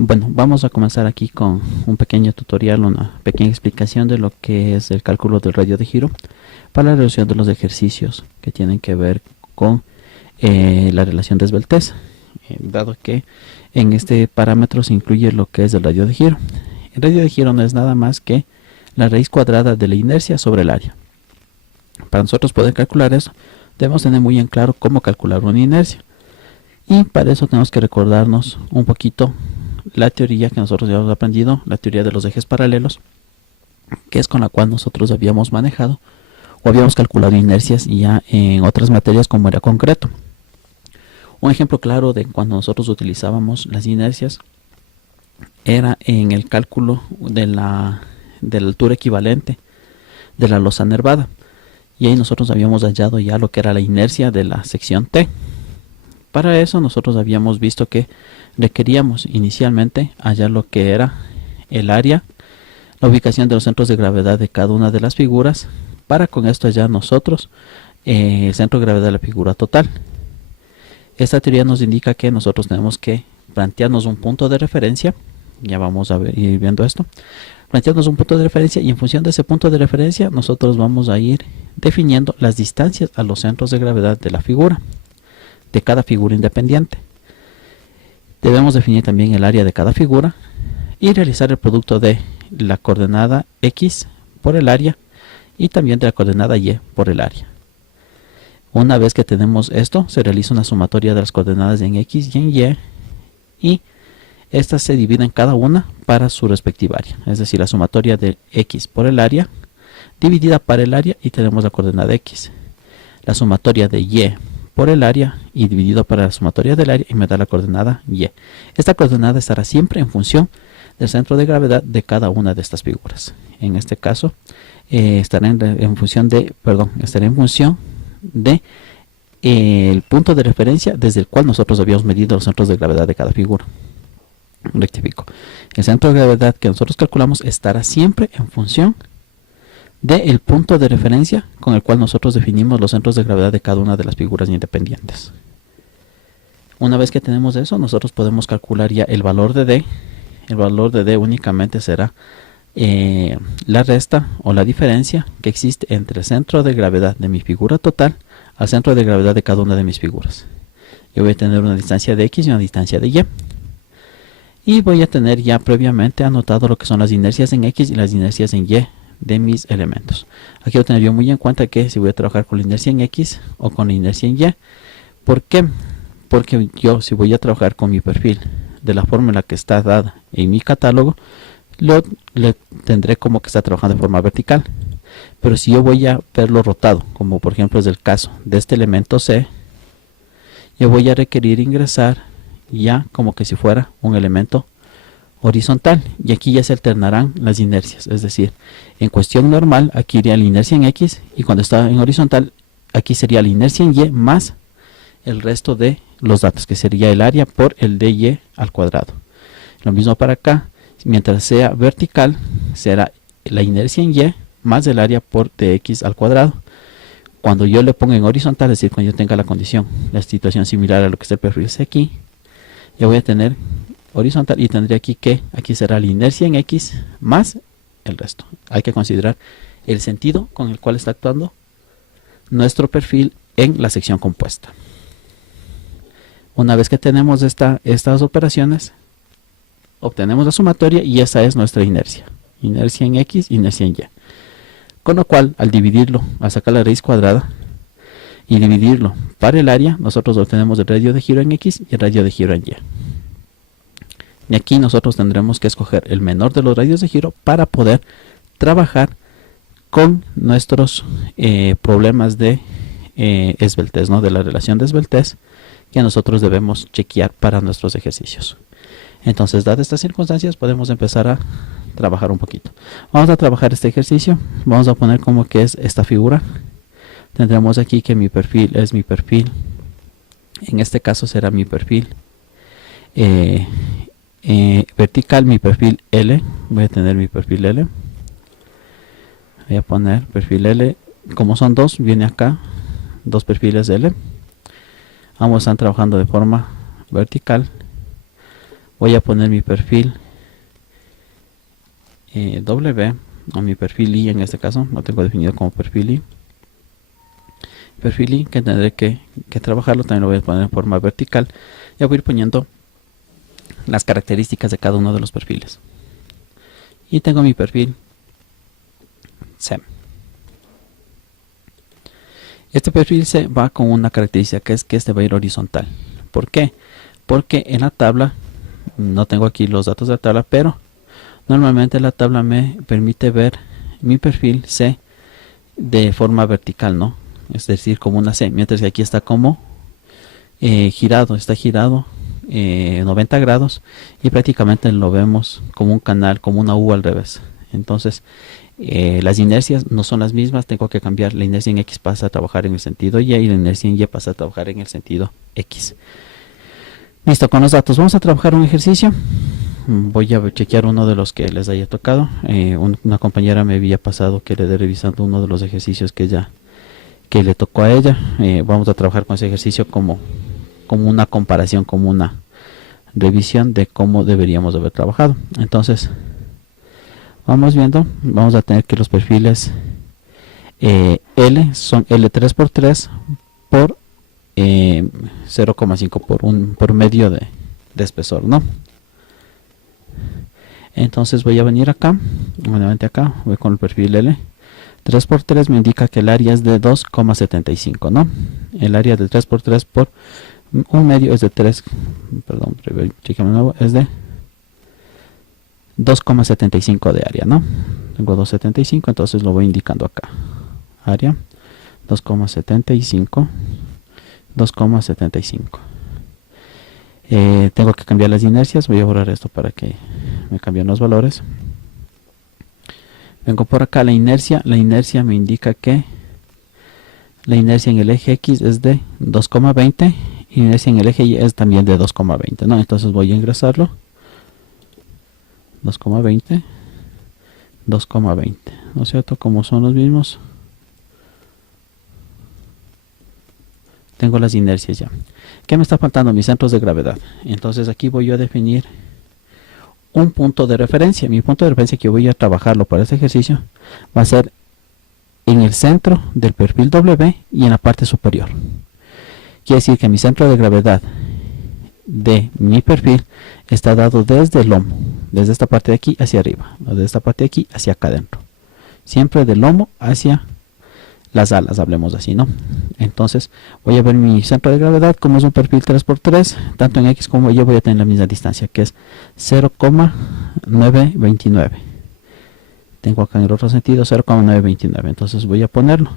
Bueno, vamos a comenzar aquí con un pequeño tutorial, una pequeña explicación de lo que es el cálculo del radio de giro para la resolución de los ejercicios que tienen que ver con la relación de esbeltez, dado que en este parámetro se incluye lo que es el radio de giro. El radio de giro no es nada más que la raíz cuadrada de la inercia sobre el área. Para nosotros poder calcular eso, debemos tener muy en claro cómo calcular una inercia. Y para eso tenemos que recordarnos un poquito la teoría que nosotros ya hemos aprendido, la teoría de los ejes paralelos, que es con la cual nosotros habíamos manejado o habíamos calculado inercias ya en otras materias como era concreto. Un ejemplo claro de cuando nosotros utilizábamos las inercias era en el cálculo de la altura equivalente de la losa nervada. Y ahí nosotros habíamos hallado ya lo que era la inercia de la sección T. Para eso nosotros habíamos visto que requeríamos inicialmente hallar lo que era el área, la ubicación de los centros de gravedad de cada una de las figuras, para con esto hallar nosotros el centro de gravedad de la figura total. Esta teoría nos indica que nosotros tenemos que plantearnos un punto de referencia, ya vamos a ir viendo esto, plantearnos un punto de referencia y en función de ese punto de referencia nosotros vamos a ir definiendo las distancias a los centros de gravedad de la figura, de cada figura independiente. Debemos definir también el área de cada figura y realizar el producto de la coordenada X por el área y también de la coordenada Y por el área. Una vez que tenemos esto, se realiza una sumatoria de las coordenadas en X y en Y y estas se dividen cada una para su respectiva área. Es decir, la sumatoria de X por el área dividida para el área y tenemos la coordenada X. La sumatoria de Y por el área y dividido para la sumatoria del área y me da la coordenada Y. Esta coordenada estará siempre en función del centro de gravedad de cada una de estas figuras. En este caso estará en función de el punto de referencia desde el cual nosotros habíamos medido los centros de gravedad de cada figura. Rectifico. El centro de gravedad que nosotros calculamos estará siempre en función del punto de referencia con el cual nosotros definimos los centros de gravedad de cada una de las figuras independientes. Una vez que tenemos eso, nosotros podemos calcular ya el valor de D. El valor de D únicamente será la resta o la diferencia que existe entre el centro de gravedad de mi figura total al centro de gravedad de cada una de mis figuras. Yo voy a tener una distancia de X y una distancia de Y. Y voy a tener ya previamente anotado lo que son las inercias en X y las inercias en Y de mis elementos. Aquí lo tendría muy en cuenta que si voy a trabajar con la inercia en X o con la inercia en Y. ¿Por qué? Porque yo, si voy a trabajar con mi perfil de la forma en la que está dada en mi catálogo, le tendré como que está trabajando de forma vertical. Pero si yo voy a verlo rotado, como por ejemplo es el caso de este elemento C, yo voy a requerir ingresar ya como que si fuera un elemento horizontal, y aquí ya se alternarán las inercias. Es decir, en cuestión normal aquí iría la inercia en X, y cuando está en horizontal aquí sería la inercia en Y más el resto de los datos, que sería el área por el dy al cuadrado. Lo mismo para acá, mientras sea vertical será la inercia en Y más el área por dx al cuadrado. Cuando yo le ponga en horizontal, es decir, cuando yo tenga la condición, la situación similar a lo que está el perfil C aquí, yo voy a tener horizontal y tendré aquí que aquí será la inercia en X más el resto. Hay que considerar el sentido con el cual está actuando nuestro perfil en la sección compuesta. Una vez que tenemos estas operaciones, obtenemos la sumatoria y esa es nuestra inercia. Inercia en X, inercia en Y. Con lo cual, al dividirlo, al sacar la raíz cuadrada y dividirlo para el área, nosotros obtenemos el radio de giro en X y el radio de giro en Y. Y aquí nosotros tendremos que escoger el menor de los radios de giro para poder trabajar con nuestros problemas de esbeltez, ¿no? De la relación de esbeltez que nosotros debemos chequear para nuestros ejercicios. Entonces, dadas estas circunstancias, podemos empezar a trabajar un poquito. Vamos a trabajar este ejercicio. Vamos a poner como que es esta figura. Tendremos aquí que mi perfil es mi perfil. En este caso será mi perfil vertical, mi perfil L. Voy a tener mi perfil L. Voy a poner perfil L. Como son dos, viene acá dos perfiles L. Ambos están trabajando de forma vertical. Voy a poner mi perfil W o mi perfil I en este caso, lo tengo definido como perfil I. Perfil I que tendré que trabajarlo, también lo voy a poner en forma vertical. Ya voy a ir poniendo las características de cada uno de los perfiles. Y tengo mi perfil C. Este perfil C va con una característica que es que este va a ir horizontal. ¿Por qué? Porque en la tabla, no tengo aquí los datos de la tabla, pero normalmente la tabla me permite ver mi perfil C de forma vertical, ¿no? Es decir, como una C, mientras que aquí está como girado, está girado 90 grados y prácticamente lo vemos como un canal, como una U al revés. Entonces, las inercias no son las mismas, tengo que cambiar. La inercia en X pasa a trabajar en el sentido Y y la inercia en Y pasa a trabajar en el sentido X. Listo, con los datos vamos a trabajar un ejercicio. Voy a chequear uno de los que les haya tocado. Una compañera me había pasado que le dé revisando uno de los ejercicios que le tocó a ella. Vamos a trabajar con ese ejercicio como una comparación, como una revisión de cómo deberíamos haber trabajado. Entonces, vamos viendo, vamos a tener que los perfiles L son L3x3 por 0,5 por medio de espesor, ¿no? Entonces voy a venir acá, nuevamente acá, voy con el perfil L. 3x3 me indica que el área es de 2,75, ¿no? El área de 3x3 por un medio es de 3, perdón, chequemos de nuevo, es de 2,75 de área, ¿no? Tengo 2,75, entonces lo voy indicando acá. Área 2,75, 2,75. Tengo que cambiar las inercias, voy a borrar esto para que me cambien los valores. Vengo por acá, la inercia me indica que la inercia en el eje X es de 2,20 y la inercia en el eje Y es también de 2,20, ¿no? Entonces voy a ingresarlo. 2,20, 2,20, ¿no es cierto? Como son los mismos, tengo las inercias ya. ¿Qué me está faltando? Mis centros de gravedad. Entonces aquí voy yo a definir un punto de referencia. Mi punto de referencia que voy a trabajarlo para este ejercicio va a ser en el centro del perfil W y en la parte superior. Quiere decir que mi centro de gravedad de mi perfil está dado desde el lomo, desde esta parte de aquí hacia arriba, o de esta parte de aquí hacia acá adentro. Siempre del lomo hacia las alas, hablemos así, ¿no? Entonces voy a ver mi centro de gravedad, como es un perfil 3x3, tanto en X como Y voy a tener la misma distancia, que es 0,929. Tengo acá en el otro sentido 0,929, entonces voy a ponerlo.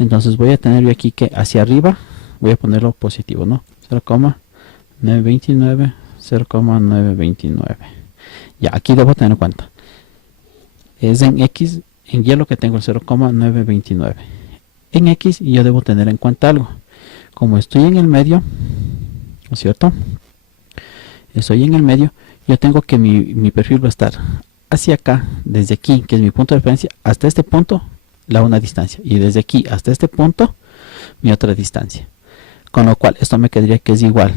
Entonces voy a tener yo aquí que hacia arriba voy a ponerlo positivo, ¿no? 0,929, 0,929. Ya, aquí debo tener en cuenta. Es en X, en Y lo que tengo el 0,929. En X yo debo tener en cuenta algo. Como estoy en el medio, ¿no es cierto? Estoy en el medio, yo tengo que mi perfil va a estar hacia acá, desde aquí, que es mi punto de referencia, hasta este punto, una distancia. Y desde aquí hasta este punto, mi otra distancia. Con lo cual, esto me quedaría que es igual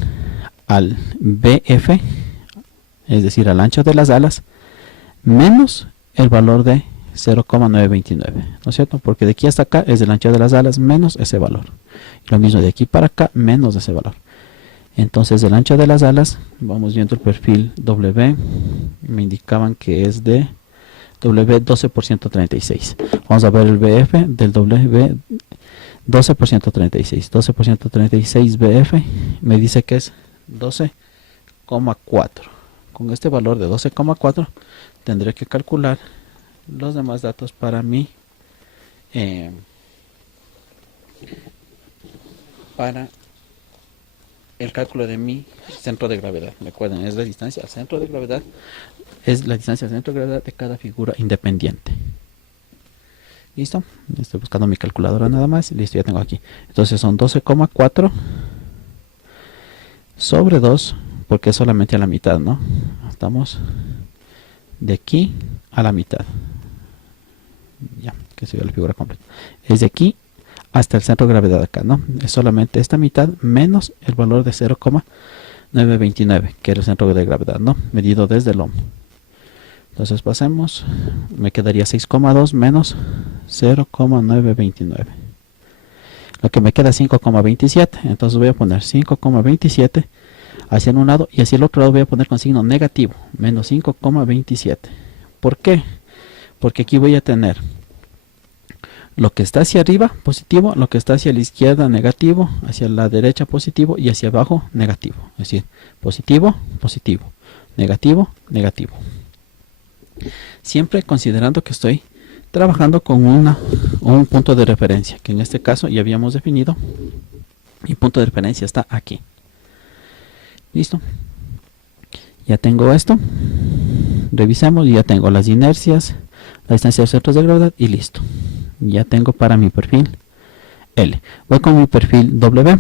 al BF, es decir, al ancho de las alas, menos el valor de 0,929, ¿no es cierto? Porque de aquí hasta acá es el ancho de las alas menos ese valor. Lo mismo de aquí para acá menos ese valor. Entonces el ancho de las alas, vamos viendo el perfil W, me indicaban que es de W 12 por 136. Vamos a ver el BF del W 12 por 136. 12 por 136 BF me dice que es 12,4. Con este valor de 12,4 tendré que calcular los demás datos para mí, para el cálculo de mi centro de gravedad. Recuerden, es la distancia al centro de gravedad, es la distancia al centro de gravedad de cada figura independiente. Listo, estoy buscando mi calculadora nada más. Listo, ya tengo aquí. Entonces son 12,4 sobre 2, porque es solamente a la mitad, ¿no? Estamos de aquí a la mitad. Ya, que se ve la figura completa. Es de aquí hasta el centro de gravedad acá, ¿no? Es solamente esta mitad menos el valor de 929, que era el centro de gravedad, ¿no? Medido desde el lomo. Entonces pasemos, me quedaría 6,2 menos 0,929. Lo que me queda 5,27. Entonces voy a poner 5,27 hacia un lado y hacia el otro lado voy a poner con signo negativo, menos 5,27. ¿Por qué? Porque aquí voy a tener lo que está hacia arriba positivo, lo que está hacia la izquierda negativo, hacia la derecha positivo y hacia abajo negativo. Es decir, positivo, positivo, negativo, negativo. Siempre considerando que estoy trabajando con un punto de referencia, que en este caso ya habíamos definido. Mi punto de referencia está aquí. Listo. Ya tengo esto. Revisemos y ya tengo las inercias, la distancia de los centros de gravedad y listo. Ya tengo para mi perfil L. Voy con mi perfil W.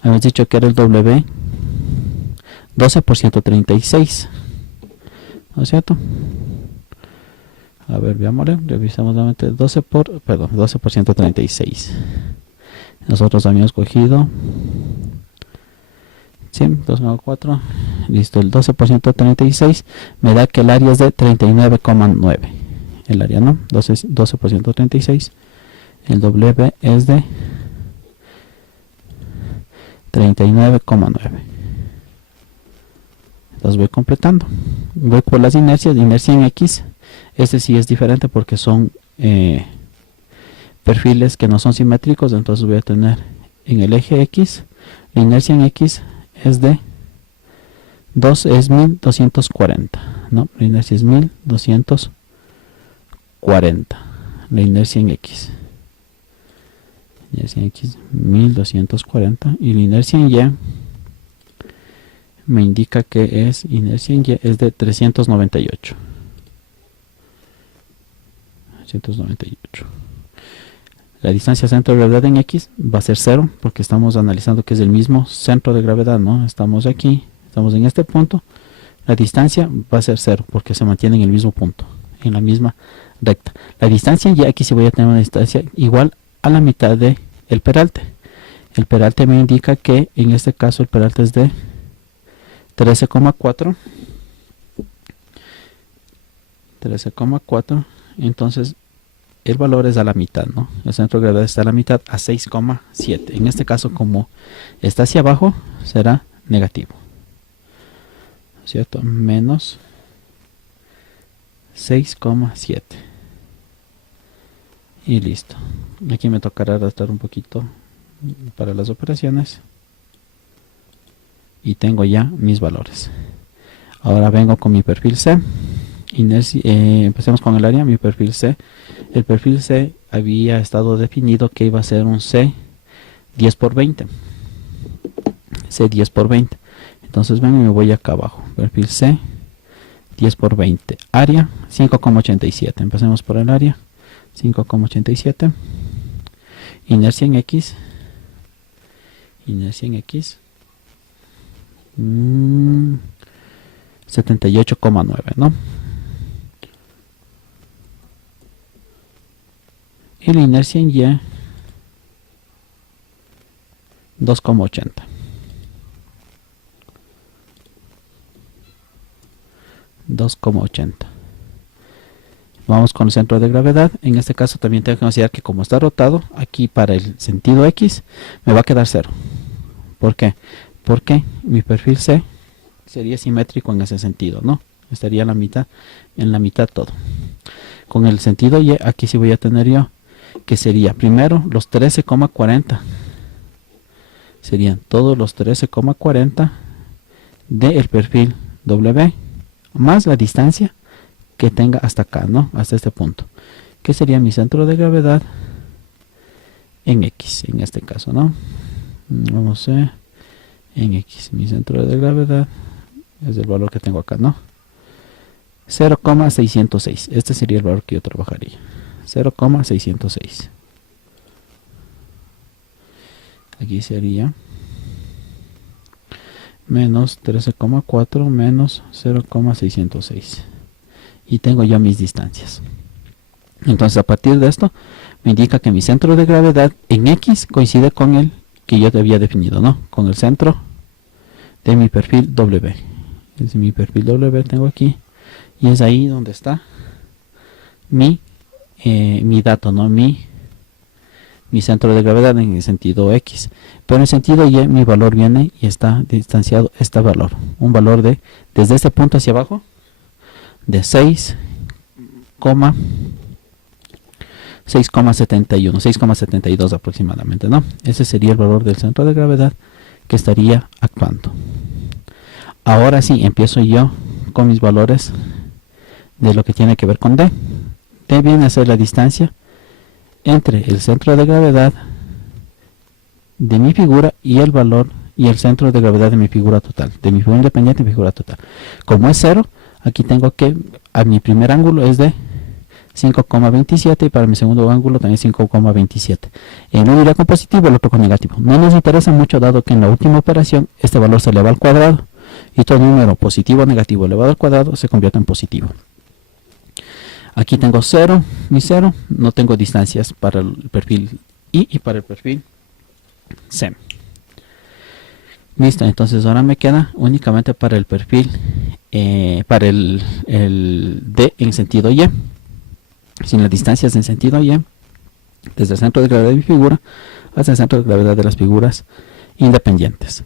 Habíamos dicho que era el W 12 por 136. ¿No es cierto? A ver, veámosle. Revisamos nuevamente 12 por 136. Nosotros habíamos cogido 100, 2,4. Listo, el 12 por 136 me da que el área es de 39,9. El área, ¿no? 12 por 136. El W es de 39,9. Los voy completando. Voy por las inercias. Inercia en X. Este sí es diferente porque son perfiles que no son simétricos. Entonces voy a tener en el eje X. La inercia en X es de 1240. No, la inercia es 1240. La inercia en X. Inercia en X 1240. Y la inercia en Y me indica que es inercia en Y es de 398. 398. La distancia centro de gravedad en X va a ser 0 porque estamos analizando que es el mismo centro de gravedad, ¿no? Estamos aquí, estamos en este punto. La distancia va a ser 0 porque se mantiene en el mismo punto, en la misma recta. La distancia en Y, aquí sí voy a tener una distancia igual a la mitad de el peralte. El peralte me indica que en este caso el peralte es de 13,4. 13,4. Entonces el valor es a la mitad, ¿no? El centro de gravedad está a la mitad, a 6,7. En este caso, como está hacia abajo, será negativo, ¿cierto? Menos 6,7. Y listo. Aquí me tocará adaptar un poquito para las operaciones. Y tengo ya mis valores. Ahora vengo con mi perfil C. Empecemos con el área. Mi perfil C. El perfil C había estado definido que iba a ser un C 10 por 20. C 10 por 20. Entonces vengo y me voy acá abajo. Perfil C 10 por 20. Área 5,87. Empecemos por el área. 5,87. Inercia en X. Inercia en X. 78,9, ¿no? Y la inercia en Y 2,80. Vamos con el centro de gravedad. En este caso también tengo que considerar que como está rotado, aquí para el sentido X me va a quedar 0. ¿Por qué? Porque mi perfil C sería simétrico en ese sentido, ¿no? Estaría en la mitad todo. Con el sentido Y, aquí sí voy a tener yo que sería primero los 13,40. Serían todos los 13,40 del perfil W más la distancia que tenga hasta acá, ¿no? Hasta este punto. Que sería mi centro de gravedad en X, en este caso, ¿no? Vamos a en X. Mi centro de gravedad es el valor que tengo acá, ¿no? 0,606. Este sería el valor que yo trabajaría. 0,606. Aquí sería menos 13,4 menos 0,606. Y tengo ya mis distancias. Entonces a partir de esto me indica que mi centro de gravedad en X coincide con el que yo te había definido, ¿no? Con el centro de mi perfil W. Es mi perfil W, tengo aquí, y es ahí donde está mi dato, ¿no? Mi centro de gravedad en el sentido X. Pero en el sentido Y mi valor viene y está distanciado este valor. Un valor de, desde este punto hacia abajo, de 6,71, 6,72 aproximadamente, ¿no? Ese sería el valor del centro de gravedad que estaría actuando. Ahora sí, empiezo yo con mis valores de lo que tiene que ver con D. D viene a ser la distancia entre el centro de gravedad de mi figura y el valor y el centro de gravedad de mi figura total, de mi figura independiente y mi figura total. Como es 0, aquí tengo que, a mi primer ángulo es de 5,27 y para mi segundo ángulo también 5,27. En uno iría con positivo, el otro con negativo. No nos interesa mucho dado que en la última operación este valor se eleva al cuadrado y todo número positivo o negativo elevado al cuadrado se convierte en positivo. Aquí tengo 0, mi 0, no tengo distancias para el perfil I y para el perfil C. Listo, entonces ahora me queda únicamente para el perfil, para el D en sentido Y. Sin las distancias en sentido Y, desde el centro de gravedad de mi figura hasta el centro de gravedad de las figuras independientes.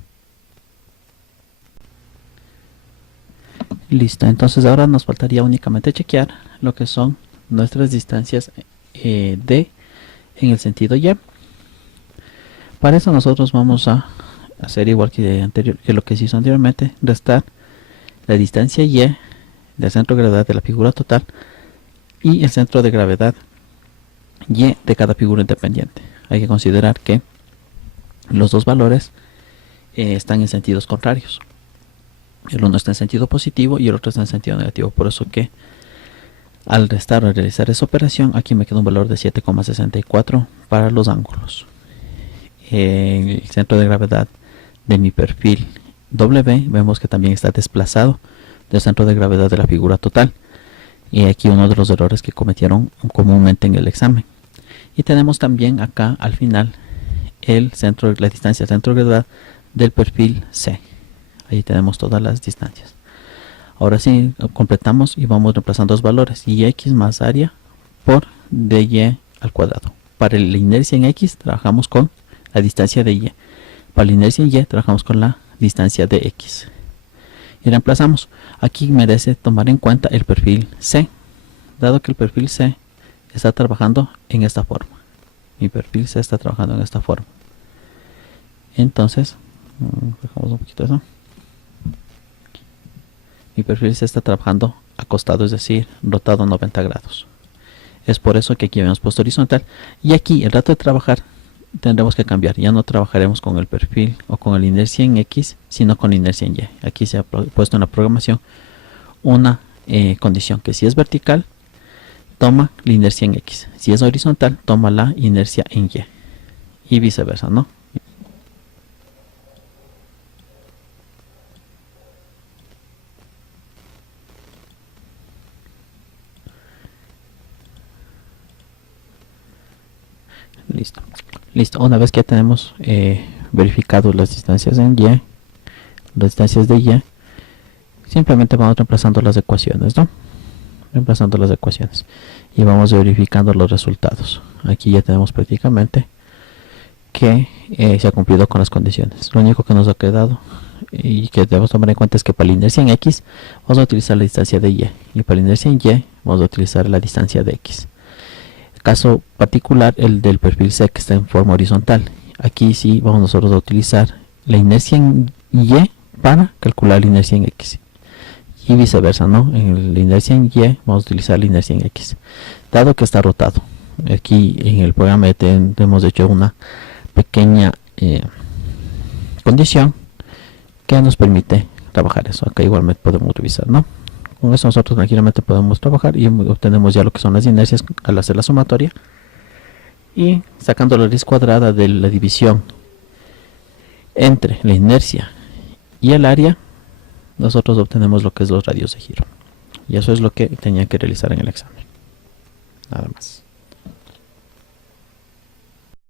Listo, entonces ahora nos faltaría únicamente chequear lo que son nuestras distancias D en el sentido Y. Para eso nosotros vamos a hacer igual que lo que se hizo anteriormente, restar la distancia Y del centro de gravedad de la figura total y el centro de gravedad Y de cada figura independiente. Hay que considerar que los dos valores están en sentidos contrarios. El uno está en sentido positivo y el otro está en sentido negativo. Por eso que al restar o realizar esa operación, aquí me queda un valor de 7,64 para los ángulos. El centro de gravedad de mi perfil W vemos que también está desplazado del centro de gravedad de la figura total. Y aquí uno de los errores que cometieron comúnmente en el examen. Y tenemos también acá al final el centro, la distancia centro de gravedad del perfil C. Ahí tenemos todas las distancias. Ahora sí, completamos y vamos reemplazando los valores. Y X más área por dy al cuadrado. Para la inercia en X trabajamos con la distancia de Y. Para la inercia en Y trabajamos con la distancia de X. Y reemplazamos. Aquí merece tomar en cuenta el perfil C. Dado que el perfil C está trabajando en esta forma. Mi perfil C está trabajando en esta forma. Entonces, dejamos un poquito eso. Mi perfil C está trabajando acostado, es decir, rotado 90 grados. Es por eso que aquí habíamos puesto horizontal. Y aquí, el rato de trabajar, tendremos que cambiar. Ya no trabajaremos con el perfil o con la inercia en X, sino con la inercia en Y. Aquí se ha puesto en la programación una condición que si es vertical, toma la inercia en X. Si es horizontal, toma la inercia en Y. Y viceversa, ¿no? Listo. Listo. Una vez que tenemos verificado las distancias en Y, las distancias de Y, simplemente vamos reemplazando las ecuaciones, ¿no? Reemplazando las ecuaciones. Y vamos verificando los resultados. Aquí ya tenemos prácticamente que se ha cumplido con las condiciones. Lo único que nos ha quedado y que debemos tomar en cuenta es que para la inercia en X vamos a utilizar la distancia de Y. Y para la inercia en Y vamos a utilizar la distancia de X. Caso particular, el del perfil C que está en forma horizontal. Aquí sí vamos nosotros a utilizar la inercia en Y para calcular la inercia en X. Y viceversa, ¿no? En la inercia en Y vamos a utilizar la inercia en X. Dado que está rotado. Aquí en el programa hemos hecho una pequeña condición que nos permite trabajar eso. Acá igualmente podemos revisar, ¿no? Con eso nosotros tranquilamente podemos trabajar y obtenemos ya lo que son las inercias al hacer la sumatoria. Y sacando la raíz cuadrada de la división entre la inercia y el área, nosotros obtenemos lo que es los radios de giro. Y eso es lo que tenía que realizar en el examen. Nada más.